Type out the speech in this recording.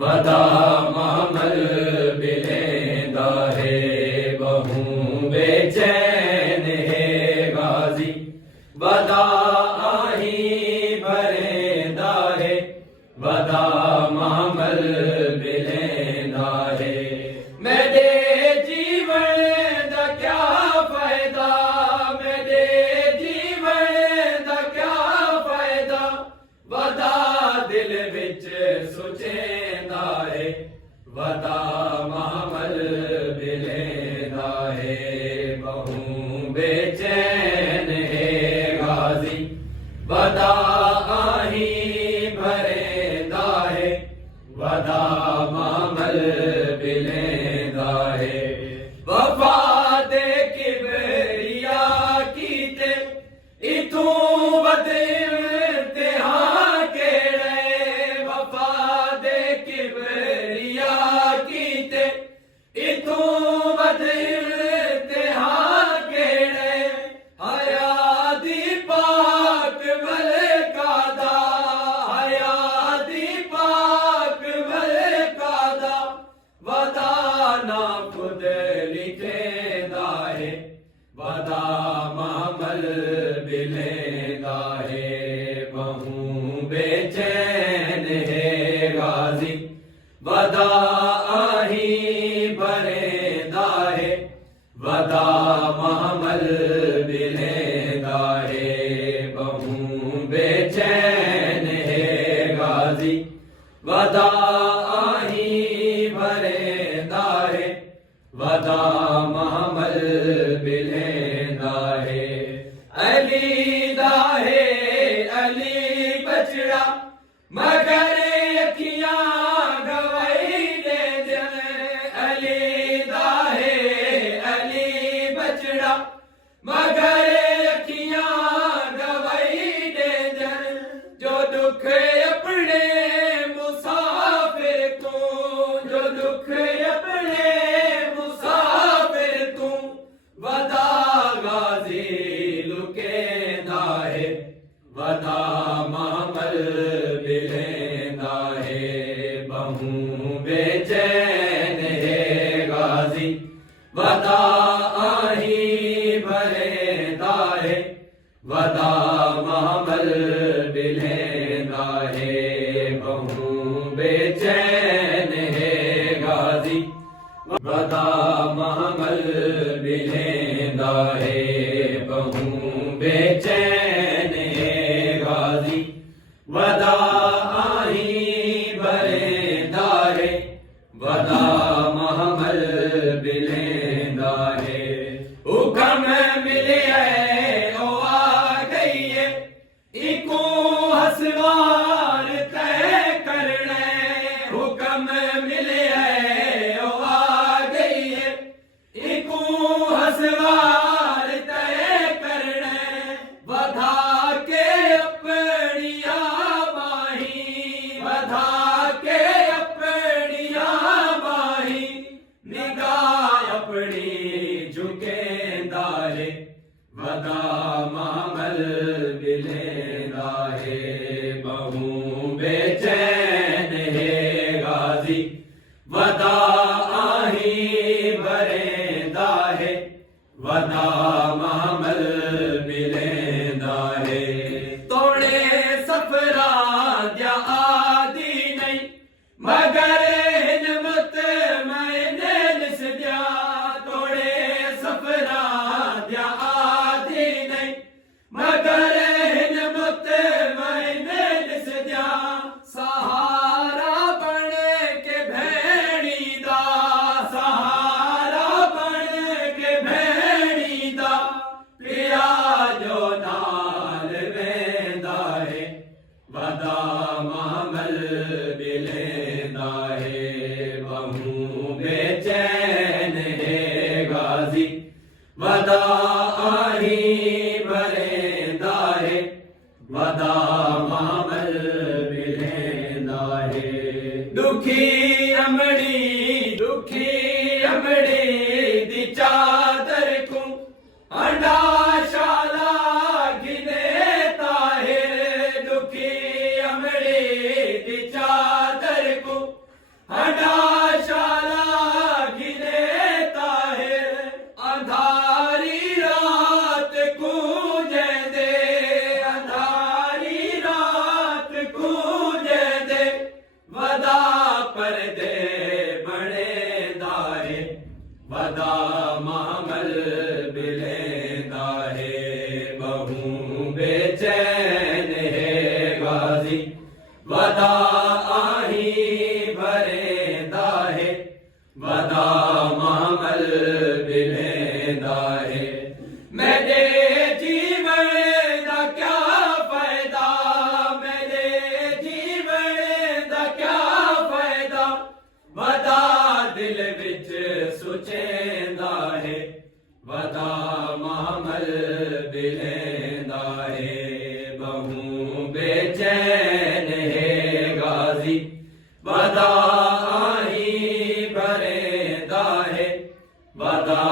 वदा मामल बिलेंदा है बहु बेचैन है गाजी वदा आही भरेंदा है वदा मामल बिलेंदा है मेरे जीवन दा क्या फायदा मेरे जीवन दा क्या फायदा वदा दिल विच सोचेंदा है वदा मामल बिलेंदा है बहु बेचैन है गाजी वदा आही भरेंदा है वदा मामल बिलेंदा है वफा दे किबरिया कीते इथों वधे इम्तिहान केड़े वफा दे किबरिया कीते इथों वधे इम्तिहान केड़े हया दी पाक मलका दा हया दी पाक मलका दा वदा ना खुद लिखेंदा है वदा मामल बिलेंदा है बहु बेचैन है गाजी वदा आही भरेंदा है वदा मामल बिलेंदा है बहु बेचैन है गाजी वदा आही भरेंदा है वदा मामल बिलेंदा है अली दा है अली बचड़ा मगर अखियां गवाई दे जन अली दा है अली बचड़ा मगर अखियां गवाई दे जन जो दुख अपने मुसाफिर को जो दुख अपने मुसाफिर को वदा गाजी लुकेंदा है वदा मामल बिलेंदा है बहु बेचैन है गाजी वदा आही भरेंदा है वदा मामल बिलेंदा है बहु बेचैन है गाजी वदा मामल बिलेंदा है बहु बेचैन है गाजी वदा आही भरेंदा है वदा मामल बिलेंदा है हुक्म मिले ओ आ गई है इको हसवार तय करना हुक्म मिले ओ आ गई है इको हसवार तय करना वधा के अपनिया माही वधा के अपनिया माही निगाह अपनी झुकेंदा है वदा मामल बिलेंदा है बहु बेचैन है गाजी वदा आही भरेंदा है वदा मामल बिलेंदा है तोड़े सफरा द्या आदि नहीं मगर हिजमत मैंने लिस दिया तोड़े सफरा द्या आदि नहीं मगर हिजमत मैंने लिस दिया सहारा बन के भेड़ी दा सहारा बन के भेड़ी दा पिया जो नाल वेंदा है वदा मामल बिलेंदा है बहु बेचैन है गाजी वदा आही भरेंदा है वदा मामल बिलेंदा है दुखी अमड़ी दी चादर को अंडा शाला गिने ताहिर दुखी अमड़ी दी चादर को हंडाशाला घिने ताहिर अंधारी रात कूंजे दे अंधारी रात कूंजे दे वदा परदे बने दाहे वदा मामल बिले दाहे बहु बेचैन है गाजी वदा आही भरे दाहे वदा मामल बिले दाहे मेरे जीवन दा क्या फायदा मेरे जीवन दा क्या फायदा वदा दिल विच सुचेंदा है वदा मामल बिलेंदा है बहु बेचैन है गाजी वदा आही भरेंदा है वदा